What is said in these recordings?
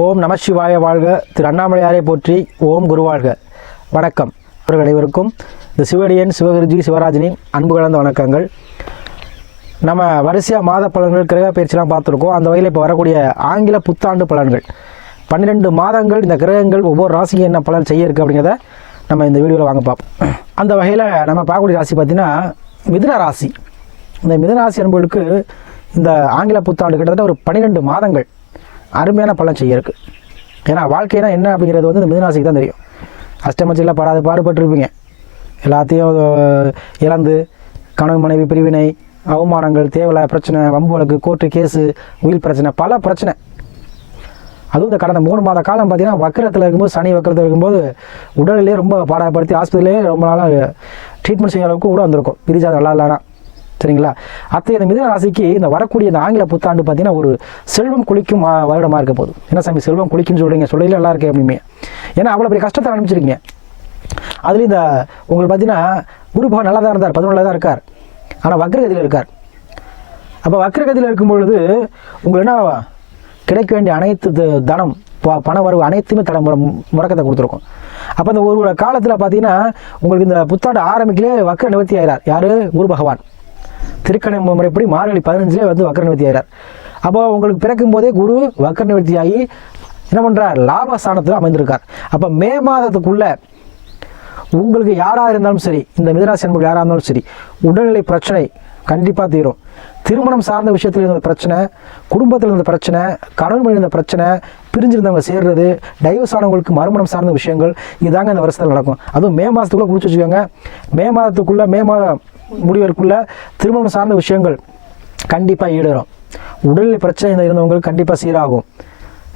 ஓம் நம சிவாய வாழ்க. திரு அண்ணாமலையாரை போற்றி. ஓம் குருவாழ்க. வணக்கம் அவர்கள் அனைவருக்கும் இந்த சிவடியன் சிவகுருஜி சிவராஜினி அன்பு கலந்த வணக்கங்கள். நம்ம வரிசையாக மாத பலன்கள் கிரக பயிற்சிலாம் பார்த்துருக்கோம். அந்த வகையில் இப்போ வரக்கூடிய ஆங்கில புத்தாண்டு பலன்கள் 12 மாதங்கள் இந்த கிரகங்கள் ஒவ்வொரு ராசிக்கு என்ன பலன் செய்ய இருக்குது அப்படிங்கிறத நம்ம இந்த வீடியோவில் வாங்க பார்ப்போம். அந்த வகையில் நம்ம பார்க்கக்கூடிய ராசி பார்த்திங்கன்னா மிதுன ராசி. இந்த மிதுன ராசி அன்பர்களுக்கு இந்த ஆங்கில புத்தாண்டு கிட்டத்தட்ட ஒரு 12 மாதங்கள் அருமையான பலன் செய்ய இருக்குது. ஏன்னா வாழ்க்கைனா என்ன அப்படிங்கிறது இந்த மிதுனராசிக்கு தான் தெரியும். அஷ்டமச்சில் பாடுபட்டிருப்பீங்க. எல்லாத்தையும் இழந்து கணவன் மனைவி பிரிவினை, அவமானங்கள், தேவையில்ல பிரச்சனை, வம்பு வழக்கு, கோர்ட்டு கேஸு, உயிர் பிரச்சனை, பல பிரச்சனை. அதுவும் இந்த கடந்த 3 மாத காலம் பார்த்தீங்கன்னா வக்கரத்தில் இருக்கும்போது, சனி வக்கரத்தில் இருக்கும்போது உடலிலே ரொம்ப பாடப்படுத்தி ஆஸ்பத்திரியிலே ரொம்ப நாளாக ட்ரீட்மெண்ட் செய்ய அளவுக்கு கூட வந்திருக்கும். பிரிஜாத நல்லா இல்லைனா சரிங்களா. அத்தகைய இந்த மிதுன ராசிக்கு இந்த வரக்கூடிய இந்த ஆங்கில புத்தாண்டு பார்த்தீங்கன்னா ஒரு செல்வம் குளிக்கும் வருடமாக இருக்க போகுது. என்ன சாமி செல்வம் குளிக்குன்னு சொல்கிறீங்க, சொல்லையில் நல்லா இருக்கே அப்படிமே. ஏன்னா அவ்வளோ பெரிய கஷ்டத்தை அனுப்பிச்சிருக்கீங்க. அதுலேயும் இந்த உங்களுக்கு பார்த்தீங்கன்னா குரு பகவான் நல்லா தான் இருந்தார், 11 தான் இருக்கார். ஆனால் வக்ரகதியில் இருக்கார். அப்போ வக்ரகதியில் இருக்கும் பொழுது உங்களுக்கு என்ன கிடைக்க வேண்டிய அனைத்து தனம் பண வரவு அனைத்துமே முடக்கத்தை கொடுத்துருக்கும். அப்போ இந்த ஒரு காலத்தில் பார்த்தீங்கன்னா உங்களுக்கு இந்த புத்தாண்டு ஆரம்பிக்கலே வக்ர நிவர்த்தி ஆகிறார். யார்? குரு பகவான். திருக்கணி முறைப்படி மார்கழி 15 வக்ர நிவர்த்தி ஆகிறார். அப்போ உங்களுக்கு பிறக்கும் போதே குரு வக்ர நிவர்த்தி ஆகி என்ன பண்ணுறார்? லாபஸ்தானத்தில் அமைந்திருக்கார். அப்போ மே மாதத்துக்குள்ள உங்களுக்கு யாராக இருந்தாலும் சரி, இந்த மிதுனராசி அன்பர்கள் யாராக இருந்தாலும் சரி, உடல்நிலை பிரச்சனை கண்டிப்பாக தீரும். திருமணம் சார்ந்த விஷயத்தில் இருந்த பிரச்சனை, குடும்பத்தில் இருந்த பிரச்சனை, கணவன் இருந்த பிரச்சனை, பிரிஞ்சிருந்தவங்க சேர்றது, டைவர்ஸ் ஆனவங்களுக்கு மறுமணம் சார்ந்த விஷயங்கள் இதாங்க இந்த வருஷத்தில் நடக்கும். அதுவும் மே மாதத்துக்குள்ளே குடிச்சு வச்சுக்கோங்க. மே மாதத்துக்குள்ளே மே மாதம் முடிவதற்குள்ள திருமணம் சார்ந்த விஷயங்கள் கண்டிப்பாக ஈடேறும். உடல்நிலை பிரச்சனை இருந்தவங்களுக்கு கண்டிப்பாக சீராகும்.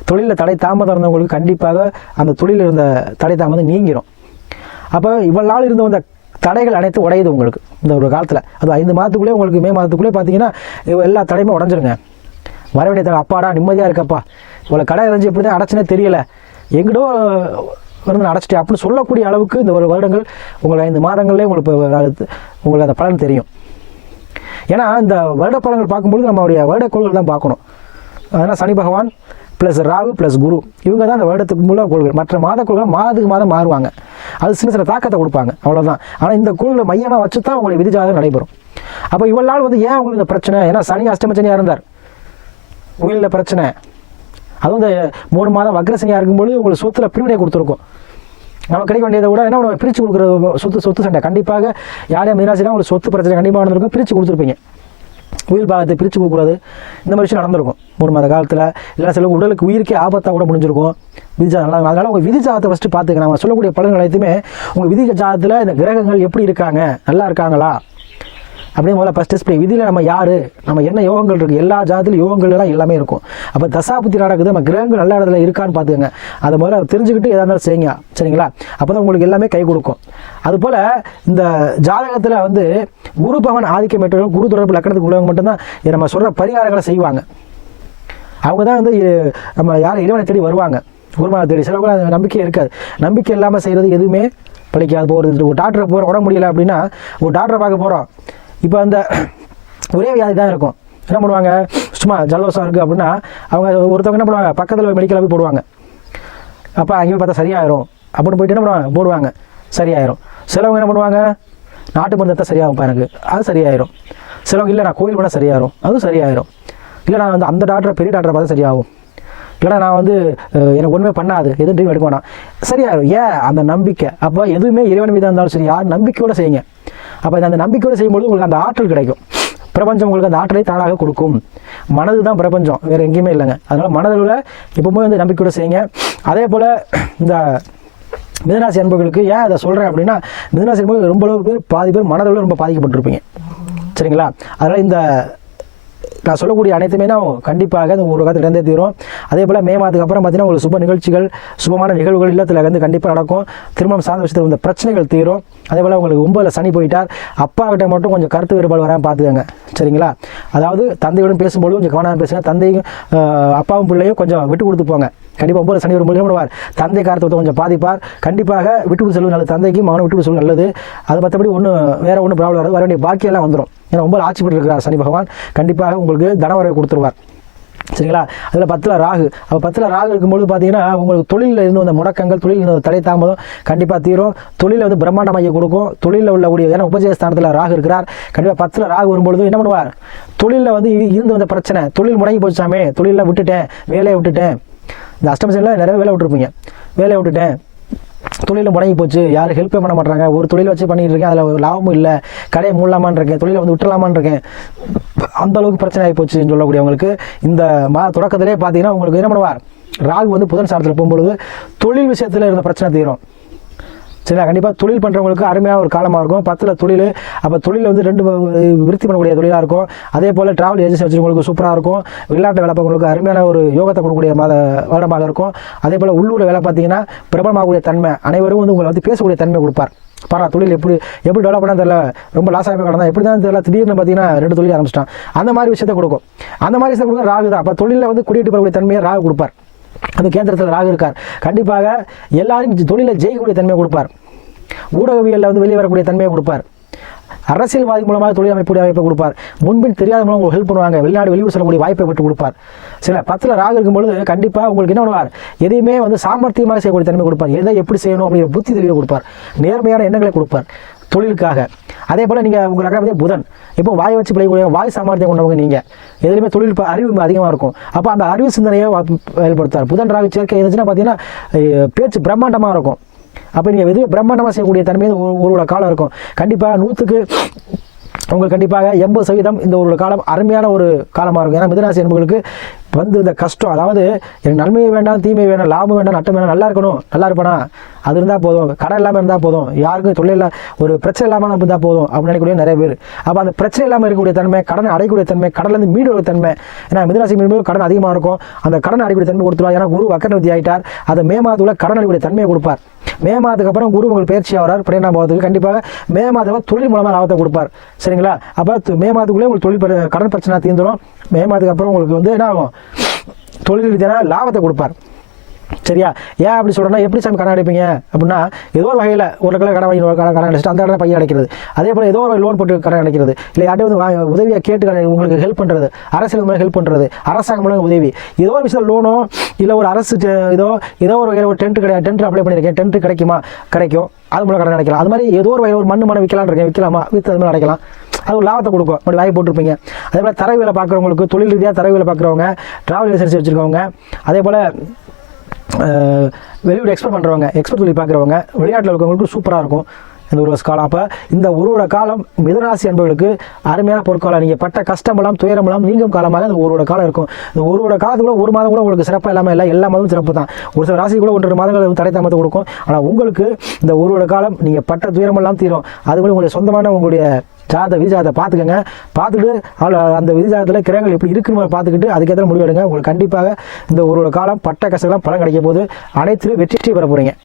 தொழிலில் தடை தாமதம் இருந்தவங்களுக்கு கண்டிப்பாக அந்த தொழிலில் இருந்த தடை தாமதம் நீங்கிடும். அப்போ இவ்வளவு நாள் இருந்த வந்த தடைகள் அனைத்து உடையுது உங்களுக்கு இந்த ஒரு காலத்தில். அது 5 மாதத்துக்குள்ளே உங்களுக்கு மே மாதத்துக்குள்ளே பார்த்தீங்கன்னா எல்லா தடையுமே உடஞ்சிருங்க. வர வேண்டிய தடை அப்பாடா நிம்மதியாக இருக்கப்பா, இவ்வளோ கடை இறஞ்சி எப்படி தான் அடைச்சினே தெரியலை, எங்கிட்டோ வந்து அடைச்சிட்டே அப்படின்னு சொல்லக்கூடிய அளவுக்கு இந்த ஒரு வருடங்கள் உங்களை 5 மாதங்களே உங்களுக்கு அந்த பலன் தெரியும். ஏன்னா இந்த வருட பலன்கள் பார்க்கும்போது நம்மளுடைய வருட கோள்கள் தான் பார்க்கணும். அதனால் சனி பகவான் ப்ளஸ் ராகு ப்ளஸ் குரு இவங்க தான் அந்த வருடத்துக்கு மூலம் கோள்கள். மற்ற மாத கோள்கள் மாதத்துக்கு மாதம் மாறுவாங்க. அது சின்ன தாக்கத்தை கொடுப்பாங்க, அவ்வளோதான். ஆனால் இந்த கோள்களை மையமாக வச்சு தான் உங்களுக்கு விதிஜாதகம் நடைபெறும். அப்போ இவ்வளவு நாள் ஏன் உங்களுக்கு இந்த பிரச்சனை? ஏன்னா சனி அஷ்டமச்சனியாக இருந்தார், உயிரில் பிரச்சனை. அதுவும் இந்த 3 மாதம் வக்ரசனியாக இருக்கும்போது உங்களுக்கு சொத்துல பிரிவினை கொடுத்துருக்கும். நம்ம கிடைக்க வேண்டியதை விட என்ன பிரித்து கொடுக்குற சொத்து சண்டை கண்டிப்பாக யாரையும் மீனாசினா உங்களுக்கு சொத்து பிரச்சனை கண்டிப்பாக நடந்திருக்கும். பிரித்து கொடுத்துருப்பீங்க. உயிர் பாகத்தை பிரித்து கொடுக்குறது இந்த மாதிரி விஷயம் நடந்திருக்கும் 3 மாத காலத்தில். இல்லை சில உடலுக்கு உயிருக்கே ஆபத்தாக கூட முடிஞ்சிருக்கும். விதிஜா நல்லா. அதனால் உங்கள் விதிஜாதத்தை ஃபஸ்ட்டு பார்த்துக்க. நம்ம சொல்லக்கூடிய பலன்கள் அனைத்துமே உங்கள் விதிஜாதத்தில் இந்த கிரகங்கள் எப்படி இருக்காங்க, நல்லா இருக்காங்களா அப்படியே முதல்ல ஃபஸ்ட் டெஸ்ட் பண்ணி விதியில் நம்ம யார், நம்ம என்ன யோகங்கள் இருக்குது, எல்லா ஜாதத்திலும் யோகங்கள்லாம் எல்லாமே இருக்கும். அப்போ தசாபுத்தி நடக்குது, நம்ம கிரகங்கள் நல்ல இடத்துல இருக்கான்னு பார்த்துக்கங்க. அதை முதல்ல தெரிஞ்சுக்கிட்டு எதாக இருந்தாலும் செய்யுங்க, சரிங்களா. அப்போ தான் உங்களுக்கு எல்லாமே கை கொடுக்கும். அதுபோல் இந்த ஜாதகத்தில் குரு பகவான் ஆதிக்கம் பெற்றவர்கள், குரு தொடர்பு லக்கணத்துக்கு உள்ளவங்க மட்டும்தான் நம்ம சொல்கிற பரிகாரங்களை செய்வாங்க. அவங்க தான் நம்ம யாரும் இறைவனை தேடி வருவாங்க, குருமாவை தேடி. சிலவங்க நம்பிக்கை இருக்காது. நம்பிக்கை இல்லாமல் செய்கிறது எதுவுமே பழிக்காது. போகிறது ஒரு டாக்டரை போகிற உடம்பு முடியலை அப்படின்னா ஒரு டாக்டரை பார்க்க போகிறோம். இப்போ அந்த ஒரே வியாதி தான் இருக்கும். என்ன பண்ணுவாங்க? சும்மா ஜலதோஷம் இருக்குது அப்படின்னா அவங்க ஒருத்தவங்க என்ன பண்ணுவாங்க? பக்கத்தில் மெடிக்கலாக போய் போடுவாங்க. அப்போ அங்கேயும் பார்த்தா சரியாயிரும் அப்படின்னு போயிட்டு என்ன பண்ணுவாங்க? போடுவாங்க, சரியாயிரும். சிலவங்க என்ன பண்ணுவாங்க? நாட்டு மருந்தத்தை சரியாகும்ப்பா எனக்கு, அது சரியாயிரும். சிலவங்க இல்லை நான் கோயில் பண்ணால் சரியாயிரும், அதுவும் சரியாயிரும். இல்லை நான் அந்த டாக்டரை பெரிய டாக்டரை பார்த்தா சரியாகும். இல்லைனா நான் எனக்கு ஒன்றுமே பண்ணாது, எதுவும் ட்ரீம் எடுக்க வேணாம், சரியாயிரும். ஏன்? அந்த நம்பிக்கை. அப்போ எதுவுமே இறைவன் மீதாக இருந்தாலும் சரி, யார் நம்பிக்கையோடு செய்யுங்க. அப்போ அந்த நம்பிக்கையோடு செய்யும்போது உங்களுக்கு அந்த ஆற்றல் கிடைக்கும். பிரபஞ்சம் உங்களுக்கு அந்த ஆற்றலை தானாக கொடுக்கும். மனது தான் பிரபஞ்சம், வேறு எங்கேயுமே இல்லைங்க. அதனால் மனதில் எப்பவுமே நம்பிக்கையோடு செய்யுங்க. அதே போல் இந்த மிதுனராசி அன்பர்களுக்கு ஏன் அதை சொல்கிறேன் அப்படின்னா, மிதுனராசி அன்பர்கள் ரொம்ப பேர் பாதி பேர் மனதளவில் ரொம்ப பாதிக்கப்பட்டிருப்பீங்க, சரிங்களா. அதனால் இந்த நான் சொல்லக்கூடிய அனைத்துமே நான் கண்டிப்பாக இந்த ஒரு காலத்தில் இருந்தே தீரும். அதே போல் மே மாதத்துக்கு அப்புறம் பார்த்தீங்கன்னா உங்களுக்கு சுப நிகழ்ச்சிகள், சுபமான நிகழ்வுகள் இல்லத்தில் கண்டிப்பாக நடக்கும். திருமணம் சார்ந்த விஷயத்தில் இந்த பிரச்சனைகள் தீரும். அதே போல் உங்களுக்கு 9ல் சனி போயிட்டார். அப்பா கிட்ட மட்டும் கொஞ்சம் கருத்து வேறுபாடு வராமல் பார்த்துக்கோங்க, சரிங்களா. அதாவது தந்தையுடன் பேசும்போது கொஞ்சம் கவனம் பேசுங்க. தந்தையும் அப்பாவும் பிள்ளையும் கொஞ்சம் விட்டு கொடுத்து போங்க. கண்டிப்பாக 9ல் சனி வரும்போது பண்ணுவார், தந்தை காரத்தை கொஞ்சம் பாதிப்பார். கண்டிப்பாக விட்டு கொடுத்து செல்வது நல்லது. தந்தைக்கு மகனை விட்டு கொடுத்து செல்வது நல்லது. அது மற்றபடி வேறு ஒன்றும் ப்ராப்ளம் வராது. வர வேண்டிய பாக்கியெல்லாம் வந்துடும். ஏன்னா 9 ஆட்சி பெற்று இருக்கிறார் சனி பகவான். கண்டிப்பாக உங்களுக்கு தனவரவை கொடுத்துருவார். சரிங்களா. அதில் 10ல் ராகு. அப்போ 10ல் ராகு இருக்கும்போது பார்த்தீங்கன்னா உங்களுக்கு தொழிலில் இருந்து வந்த முடக்கங்கள், தொழில் இருந்த தடை தாமதம் கண்டிப்பாக தீரும். தொழிலில் வந்து பிரம்மாண்டமாக கொடுக்கும். தொழிலில் உள்ளக்கூடிய ஏன்னா உபஜயஸ்தானத்தில் ராகு இருக்கிறார். கண்டிப்பாக 10ல் ராகு வரும்பொழுது என்ன பண்ணுவார், தொழிலில் வந்து இருந்து வந்த பிரச்சனை, தொழில் முடங்கி போச்சாமே, தொழிலில் விட்டுட்டேன், வேலையை விட்டுட்டேன். இந்த அஷ்டமசனில் நிறைய வேலை விட்டுருப்பீங்க, வேலையை விட்டுட்டேன், தொழிலில் முடங்கி போச்சு, யாரும் ஹெல்ப்பே பண்ண மாட்டாங்க, ஒரு தொழில் வச்சு பண்ணிட்டு இருக்கேன், அதில் லாபமும் இல்லை, கடையை மூடலாமான் இருக்கேன், தொழிலை வந்து விட்டுலாமான் இருக்கேன், அந்த அளவுக்கு பிரச்சனை ஆகி போச்சுன்னு சொல்லக்கூடியவங்களுக்கு இந்த தொடக்கத்திலே பார்த்தீங்கன்னா உங்களுக்கு என்ன பண்ணுவார், ராகு வந்து புதன் சாரத்தில் போகும்பொழுது தொழில் விஷயத்தில் இருந்த பிரச்சனை தீரும். சரிங்களா. கண்டிப்பாக தொழில் பண்ணுறவங்களுக்கு அருமையான ஒரு காலமாக இருக்கும். 10ல் தொழில். அப்போ தொழில் வந்து 2 விருத்தி பண்ணக்கூடிய தொழிலாக இருக்கும். அதே போல் டிராவல் ஏஜென்சி வச்சுருவங்களுக்கு சூப்பராக இருக்கும். வெளிநாட்டு வேலை பார்க்கறவங்களுக்கு அருமையான ஒரு யோகத்தை கொடுக்கக்கூடிய வருடமாக இருக்கும். அதே போல் உள்ளூர் வேலை பார்த்தீங்கன்னா பிரபலமாகக்கூடிய தன்மை, அனைவரும் வந்து உங்களை வந்து பேசக்கூடிய தன்மை கொடுப்பார். தொழில் எப்படி டெவலப் பண்ணால் தெரியல, ரொம்ப லாஸ் ஆகி கடந்தா எப்படி தான் தெரியல, திடீர்னு பார்த்தீங்கன்னா 2 தொழில் ஆரம்பிச்சிட்டான், அந்த மாதிரி விஷயத்தை கொடுக்கும். அந்த மாதிரி விஷயத்தை கொடுக்க ராகு தான். அப்போ தொழிலில் வந்து குடியேற்றி வரக்கூடிய தன்மையை ராகு கொடுப்பார். அந்த கேந்திரத்தில் ராகு இருக்கார். கண்டிப்பாக எல்லாரும் தொழிலை ஜெயிக்கக்கூடிய தன்மையை கொடுப்பார். ஊடகவியலில் வந்து வெளியே வரக்கூடிய தன்மையை கொடுப்பார். அரசியல்வாதி மூலமாக தொழில் அமைப்புடைய வாய்ப்பை கொடுப்பார். முன்பின் தெரியாத மூலம் உங்களுக்கு ஹெல்ப் பண்ணுவாங்க, வெளிநாடு வெளியூர் செல்லக்கூடிய வாய்ப்பை விட்டு கொடுப்பார். சில 10ல் ராகு இருக்கும்பொழுது கண்டிப்பாக உங்களுக்கு என்ன பண்ணுவார், எதையுமே வந்து சாமர்த்தியமாக செய்யக்கூடிய தன்மை கொடுப்பார். எதை எப்படி செய்யணும் அப்படிங்கிற புத்தி தெளிவை கொடுப்பார். நேர்மையான எண்ணங்களை கொடுப்பார் தொழிலுக்காக. அதே போல் நீங்கள் உங்களுக்கு வந்து புதன் இப்போ வாய் வச்சு பிழைக்கூடிய வாய் சாமர்த்தியம் கொண்டவங்க நீங்கள், எதுலையுமே தொழில் அறிவு அதிகமாக இருக்கும். அப்போ அந்த அறிவு சிந்தனையை செயல்படுத்தார். புதன் ராகு சேர்க்கை இருந்துச்சுன்னா பார்த்தீங்கன்னா பேச்சு பிரம்மாண்டமாக இருக்கும். அப்போ நீங்கள் எதுவும் பிரம்மாண்டமாக செய்யக்கூடிய தன்மை ஒரு காலம் இருக்கும். கண்டிப்பாக 100க்கு உங்களுக்கு கண்டிப்பாக 80% இந்த ஒரு காலம் அருமையான ஒரு காலமாக இருக்கும். ஏன்னா மிதுனராசி என்பவர்களுக்கு வந்து இந்த கஷ்டம், அதாவது எனக்கு நன்மை வேண்டாம், தீமை வேண்டாம், லாபம் வேண்டாம், நட்டம் வேண்டாம், நல்லா இருக்கணும், நல்லா இருப்பானா, அது இருந்தால் போதும், கடன் இல்லாமல் இருந்தால் போதும், யாருக்கும் தொழில் ஒரு பிரச்சனை இல்லாமல் இருந்தால் போதும் அப்படின்னு நினைக்கக்கூடிய நிறைய பேர். அப்போ அந்த பிரச்சனை இல்லாமல் இருக்கக்கூடிய தன்மை, கடனை அடையக்கூடிய தன்மை, கடன்லேருந்து மீடக்கூடிய தன்மை. ஏன்னா மிதுனராசி மீண்டும் கடன் அதிகமாக இருக்கும். அந்த கடன் அடையக்கூடிய தன்மை கொடுத்துருவார். ஏன்னா குரு வக்கரவதி ஆகிட்டார். அதை மே மாதத்துக்குள்ள கடன் அடையக்கூடிய தன்மையை கொடுப்பார். மே மாதத்துக்கு அப்புறம் குரு உங்களுக்கு பயிற்சி ஆகிறார் 12ஆம் பாவத்துக்கு. கண்டிப்பாக மே மாதம் தொழில் மூலமாக லாபத்தை கொடுப்பார். சரிங்களா. அப்போ மே மாதத்துக்குள்ளே உங்களுக்கு தொழில் கடன் பிரச்சனை தீர்ந்துடும். மே மாதத்துக்கு அப்புறம் உங்களுக்கு வந்து என்ன ஆகும், தொழில் ரீதியான லாபத்தை கொடுப்பார். சரியா. ஏன் அப்படி சொல்கிறேன்னா, எப்படி சாமி கடன் அடைப்பீங்க அப்படின்னா, ஏதோ ஒரு வகையில் ஒரு கிலோ கடன் வாங்கி கடன் அடைச்சிட்டு அந்த கடனை பையன் அடைக்கிறது. அதே போல் ஏதோ ஒரு லோன் போட்டு கடன் அடைக்கிறது, இல்லை யார்ட்டே வந்து உதவியாக கேட்டு உங்களுக்கு ஹெல்ப் பண்ணுறது, அரசியல் மூலம் ஹெல்ப் பண்ணுறது, அரசாங்கம் மூலம் உதவி, ஏதோ ஒரு விஷயம் லோனோ இல்லை ஒரு அரசு ஏதோ ஒரு டென்ட் அப்ளை பண்ணியிருக்கேன், டென்ட் கிடைக்குமா, கிடைக்கும், அது மூலம் கடன் அடைக்கலாம். அது மாதிரி ஏதோ ஒரு வகையில் ஒரு மண்ணு விற்கலான்னு இருக்கேன், விற்கலாமா, விற்று அது மாதிரி அடைக்கலாம். அது ஒரு லாபத்தை கொடுக்கும். அப்படி வாங்கி போட்டிருப்பீங்க. அதே போல் தர வேலை பார்க்குறவங்களுக்கு, தொழில் ரீதியாக தர வேலை பார்க்குறவங்க, டிராவல் ஏஜென்சி வச்சுருக்கவங்க, அதே போல் வெளியூர் எக்ஸ்போர்ட் பண்ணுறவங்க, எக்ஸ்போர்ட் தொழில் பார்க்குறவங்க, வெளிநாட்டில் இருக்கவங்களுக்கு சூப்பராக இருக்கும் இந்த ஒரு காலம். அப்போ இந்த ஒரு காலம் மிதுனராசி என்பவர்களுக்கு அருமையான பொற்காலம். நீங்கள் பட்ட கஷ்டமெல்லாம் துயரமெல்லாம் நீங்கும் காலமாக இந்த ஒரு காலம் இருக்கும். இந்த ஒரு காலத்துக்குள்ள ஒரு மாதம் கூட உங்களுக்கு சிறப்பாக இல்லாமல் இல்லை, எல்லா மாதமும் சிறப்பு தான். ஒரு சில ராசி கூட 1-2 மாதங்கள் தடை தாமத்தை கொடுக்கும். ஆனால் உங்களுக்கு இந்த ஒரு காலம் நீங்கள் பட்ட துயரமெல்லாம் தீரும். அதுபோல் உங்களுடைய சொந்தமான உங்களுடைய விதிஜாதத்தை பார்த்துக்கங்க. பார்த்துட்டு அந்த விதிஜாதத்தில் கிரகங்கள் எப்படி இருக்குன்னு பார்த்துக்கிட்டு அதுக்கேற்ற முடிவு எடுங்க. உங்களுக்கு கண்டிப்பாக இந்த ஒரு காலம் பட்ட கஷ்டம்லாம் பலன் கிடைக்க போது அனைத்திலும் வெற்றி பெற போகிறீங்க.